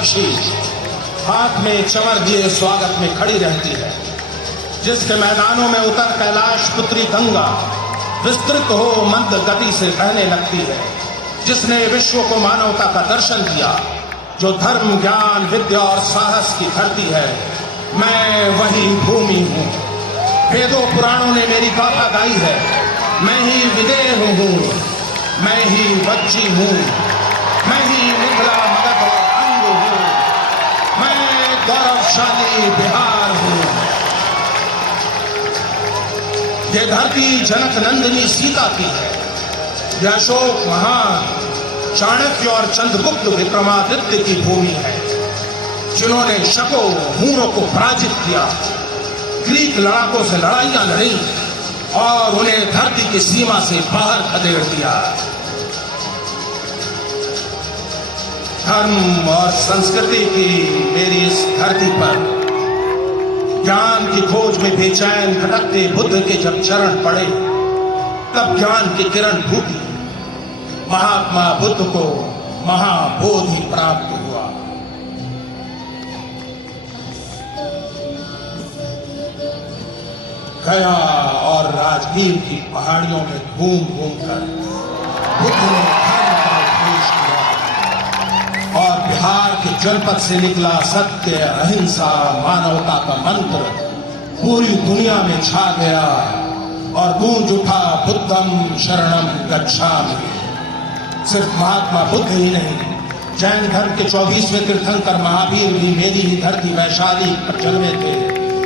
मीनाक्षी हाथ में चमर दिए स्वागत में खड़ी रहती है, जिसके मैदानों में उतर कैलाश पुत्री गंगा विस्तृत हो मंद गति से बहने लगती है, जिसने विश्व को मानवता का दर्शन दिया, जो धर्म ज्ञान विद्या और साहस की धरती है। मैं वही भूमि हूँ, वेदों पुराणों ने मेरी गाथा गाई है। मैं ही विदेह हूँ, मैं ही वज्जी हूँ, मैं ही मिथिला मगध और अंग हूँ, मैं गौरवशाली बिहार हूँ। ये धरती जनक नंदिनी सीता की है, यह अशोक महान, चाणक्य और चंद्रगुप्त विक्रमादित्य की भूमि है, जिन्होंने शकों हूरों को पराजित किया, ग्रीक लड़ाकों से लड़ाइयां लड़ी और उन्हें धरती की सीमा से बाहर खदेड़ दिया। धर्म और संस्कृति की मेरी इस धरती पर ज्ञान की खोज में बेचैन भटकते बुद्ध के जब चरण पड़े, तब ज्ञान की किरण फूटी, महात्मा बुद्ध को महाबोधि प्राप्त हुआ। गया और राजगीर की पहाड़ियों में घूम घूम कर बुद्ध ने धर्म का उपदेश किया और बिहार के जनपद से निकला सत्य, अहिंसा, मानवता का मंत्र पूरी दुनिया में छा गया और गूंज उठा बुद्धम शरणम गच्छामि। सिर्फ महात्मा बुद्ध ही नहीं, जैन धर्म के 24वें तीर्थंकर महावीर भी मेरी ही धरती वैशाली पर जन्मे थे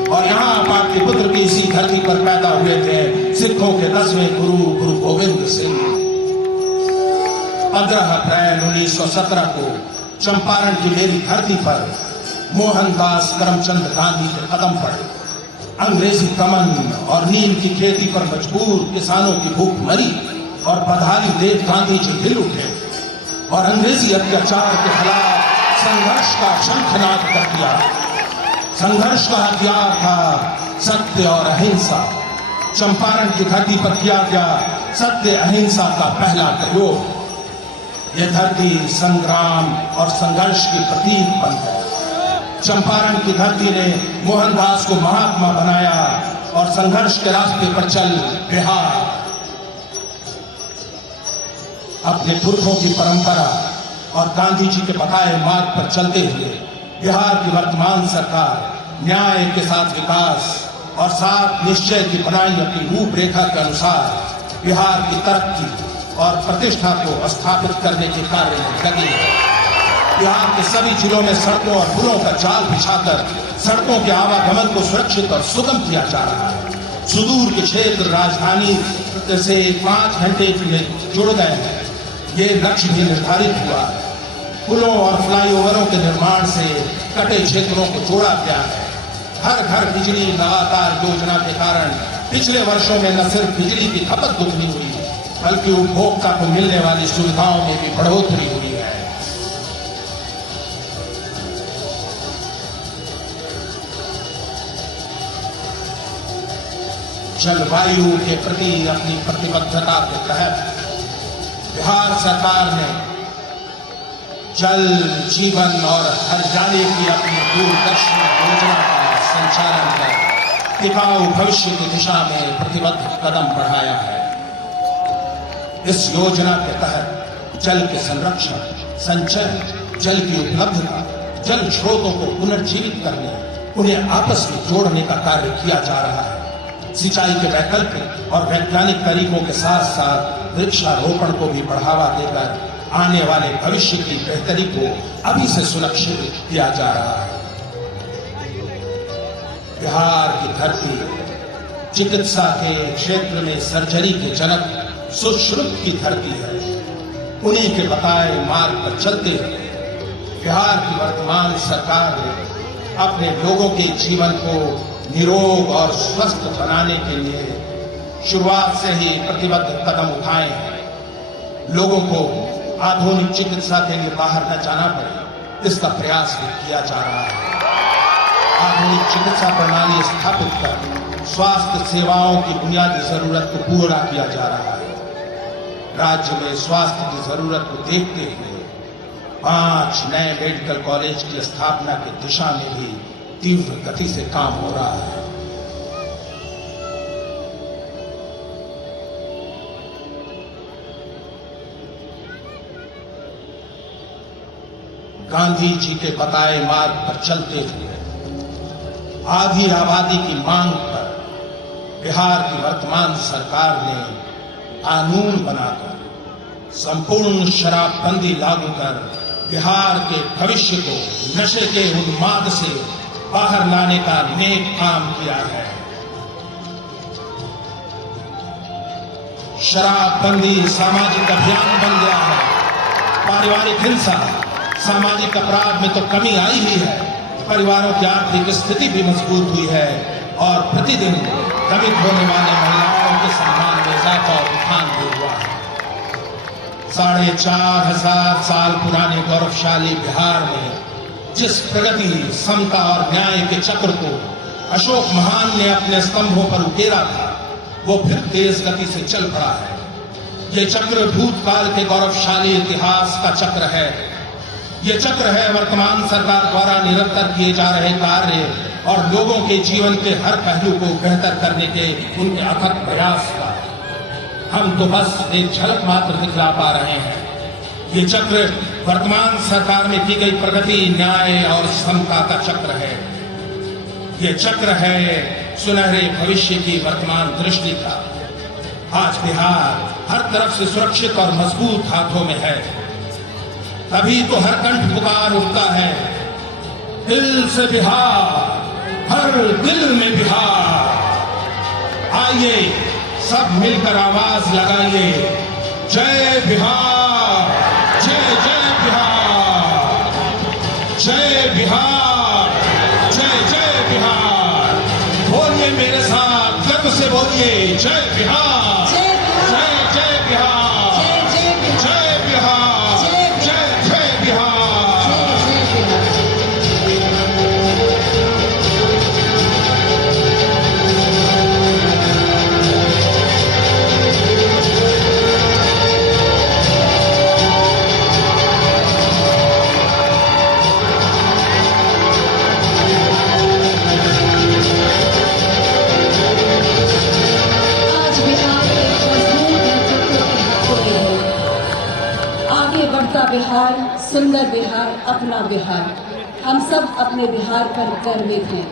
और यहाँ पाटलिपुत्र की इसी धरती पर पैदा हुए थे सिखों के 10वें गुरु गोविंद सिंह। 15 अप्रैल 1917 को चंपारण की मेरी धरती पर मोहनदास करमचंद गांधी के कदम पड़े। अंग्रेजी कमन और नीम की खेती पर मजबूर किसानों की भूख मरी और बधारी देव गांधी जी हिल उठे और अंग्रेजी अत्याचार के खिलाफ संघर्ष का शंखनाद कर दिया। संघर्ष का हथियार था सत्य और अहिंसा। चंपारण की धरती पर किया गया सत्य अहिंसा का पहला प्रयोग। यह धरती संग्राम और संघर्ष की प्रतीक बन गई। चंपारण की धरती ने मोहनदास को महात्मा बनाया और संघर्ष के रास्ते पर चल बिहार अपने पुरखों की परंपरा और गांधी जी के बताए मार्ग पर चलते हुए बिहार की वर्तमान सरकार न्याय के साथ विकास और साथ निश्चय की बनाई अपनी रूपरेखा के अनुसार बिहार की तरक्की और प्रतिष्ठा को स्थापित करने के कार्य में लगी है। बिहार के सभी जिलों में सड़कों और पुलों का जाल बिछाकर सड़कों के आवागमन को सुरक्षित और सुगम किया जा रहा है। सुदूर के क्षेत्र राजधानी से 5 घंटे में जुड़ गए हैं, ये लक्ष्य भी निर्धारित हुआ है। पुलों और फ्लाईओवरों के निर्माण से कटे क्षेत्रों को जोड़ा गया है। हर घर बिजली लगातार योजना के कारण पिछले वर्षों में न सिर्फ बिजली की खपत दुगनी हुई, बल्कि उपभोक्ता को मिलने वाली सुविधाओं में भी बढ़ोतरी हुई है। जलवायु के प्रति अपनी प्रतिबद्धता के तहत बिहार सरकार ने जल जीवन और हरियाली की अपनी दूरदर्शी योजना का संचालन कर टिकाऊ भविष्य की दिशा में प्रतिबद्ध कदम बढ़ाया है। इस योजना के तहत जल के संरक्षण, संचय, जल की उपलब्धता, जल स्रोतों को पुनर्जीवित करने, उन्हें आपस में जोड़ने का कार्य किया जा रहा है। सिंचाई के वैकल्पिक और वैज्ञानिक तरीकों के साथ साथ वृक्षारोपण को भी बढ़ावा देकर आने वाले भविष्य की बेहतरी को अभी से सुनिश्चित किया जा रहा है। बिहार की धरती चिकित्सा के क्षेत्र में सर्जरी के जनक सुश्रुत की धरती है। उन्हीं के बताए मार्ग पर चलते हुए बिहार की वर्तमान सरकार ने अपने लोगों के जीवन को निरोग और स्वस्थ बनाने के लिए शुरुआत से ही प्रतिबद्ध कदम उठाए हैं। लोगों को आधुनिक चिकित्सा के लिए बाहर न जाना पड़े, इसका प्रयास भी किया जा रहा है। आधुनिक चिकित्सा प्रणाली स्थापित कर स्वास्थ्य सेवाओं की बुनियादी जरूरत को पूरा किया जा रहा है। राज्य में स्वास्थ्य की जरूरत को देखते हुए 5 नए मेडिकल कॉलेज की स्थापना की दिशा में भी तीव्र गति से काम हो रहा है। गांधी जी के बताए मार्ग पर चलते हुए आधी आबादी की मांग पर बिहार की वर्तमान सरकार ने कानून बनाकर संपूर्ण शराबबंदी लागू कर बिहार के भविष्य को नशे के उन्माद से बाहर लाने का नेक काम किया है। शराबबंदी सामाजिक अभियान बन गया है। पारिवारिक हिंसा, सामाजिक अपराध में तो कमी आई ही है, परिवारों की आर्थिक स्थिति भी मजबूत हुई है और प्रतिदिन दमित होने वाले महिलाओं के सम्मान में इजाफा और उत्थान भी हुआ है। 4,500 साल पुराने गौरवशाली बिहार में जिस प्रगति, समता और न्याय के चक्र को अशोक महान ने अपने स्तंभों पर उकेरा था, वो फिर तेज गति से चल पड़ा है। ये चक्र भूतकाल के गौरवशाली इतिहास का चक्र है। ये चक्र है वर्तमान सरकार द्वारा निरंतर किए जा रहे कार्य और लोगों के जीवन के हर पहलू को बेहतर करने के उनके अथक प्रयास का। हम तो बस एक झलक मात्र दिखला पा रहे हैं। ये चक्र वर्तमान सरकार में की गई प्रगति, न्याय और समता का चक्र है। ये चक्र है सुनहरे भविष्य की वर्तमान दृष्टि का। आज बिहार हर तरफ से सुरक्षित और मजबूत हाथों में है। तभी तो हर कंठ पुकार उठता है, दिल से बिहार, हर दिल में बिहार। आइए सब मिलकर आवाज लगाइए, जय बिहार, जय जय बिहार, जय बिहार, जय जय बिहार। बोलिए मेरे साथ, गर्व से बोलिए, जय बिहार, जय जय बिहार, जय बिहार, जय जय बिहार। बढ़ता बिहार, सुंदर बिहार, अपना बिहार। हम सब अपने बिहार पर गर्वित हैं।